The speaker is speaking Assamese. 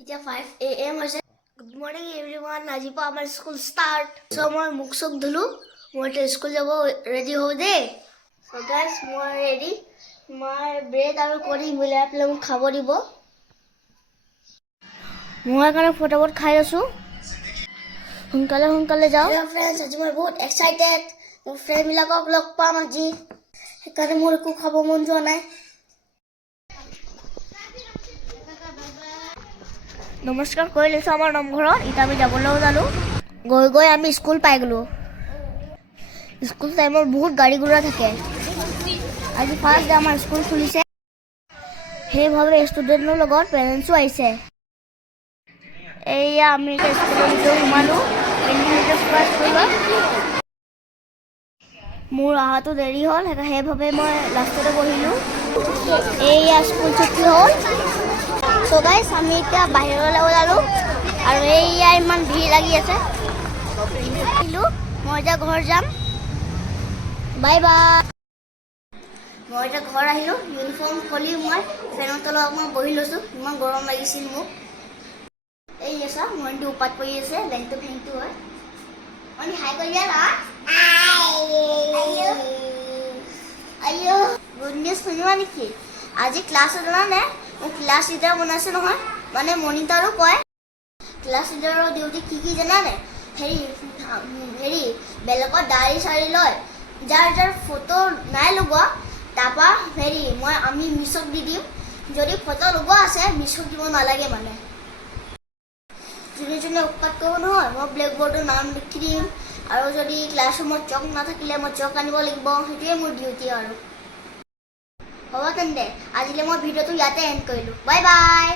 এতিয়া 5 AM হৈছে। Good morning everyone. আজি পৰা আমাৰ স্কুল ষ্টাৰ্ট। চ' মই মুখ চুখ ধুলোঁ। মই এতিয়া স্কুল যাব ৰেডি হওঁ দেই। চ' গাইজ মই ৰেডি। মই ব্ৰেড আৰু কণী মিলাই পেলাই মোক খাব দিব। মই সেইকাৰণে ফটাফট খাই আছোঁ। সোনকালে যাওঁ। ফ্ৰেণ্ডছ, আজি মই বহুত এক্সাইটেড। মোৰ ফ্ৰেণ্ডবিলাকক লগ পাম আজি। সেইকাৰণে মোৰ একো খাব মন যোৱা নাই। নমস্কাৰ কৰি লৈছোঁ আমাৰ নামঘৰত। এতিয়া আমি যাবলৈ ওলালোঁ। গৈ আমি স্কুল পাই গ'লোঁ। স্কুল টাইমত বহুত গাড়ী ঘোঁৰা থাকে। আজি ফাৰ্ষ্ট ডে আমাৰ স্কুল খুলিছে। সেইভাবে ষ্টুডেণ্টৰ লগত পেৰেণ্টছো আহিছে। এয়া আমি এতিয়া স্কুলৰ ভিতৰত সোমালোঁ। মোৰ অহাটো দেৰি হ'ল, সেইবাবে মই লাষ্টতে বহিলোঁ। এয়া স্কুল ছুটি হ'ল। চ' গাইজ আমি এতিয়া বাহিৰলৈ ওলালোঁ আৰু এয়া ইমান ভিৰ লাগি আছে। মই এতিয়া ঘৰ যাম। Bye bye. মই এতিয়া ঘৰ আহিলোঁ। ইউনিফৰ্ম খুলি মই ফেনৰ তলত অকণমান বহি লৈছোঁ। ইমান গৰম লাগিছিল মোক। এই চা মইটো উপাত কৰি আছে। লেংটো ফেংটো হয়। মই হাই কৰি দিয়া না। গুড নিউজ শুনিবা নেকি? আজি ক্লাছত জানানে মোক ক্লাছ লিডাৰ বনাইছে নহয়। মানে মনিটৰো কয়। ক্লাছ লিডাৰৰ ডিউটি কি জানানে? হেৰি বেলেগত দাড়ি চাৰি লয়। যাৰ ফটো নাই লগোৱা তাৰপৰা আমি মিছক দি দিম। যদি ফটো লগোৱা আছে মিছক দিব নালাগে মানে। যোনে উৎপাত কৰিব নহয়, মই ব্লেকবৰ্ডৰ নাম লিখি দিম। আৰু যদি ক্লাছৰুমত চক নাথাকিলে মই চক আনিব লাগিব। সেইটোৱে মোৰ ডিউটি আৰু। হ'ব তেন্তে আজিলৈ মই ভিডিঅ'টো ইয়াতে এণ্ড কৰিলোঁ। Bye bye.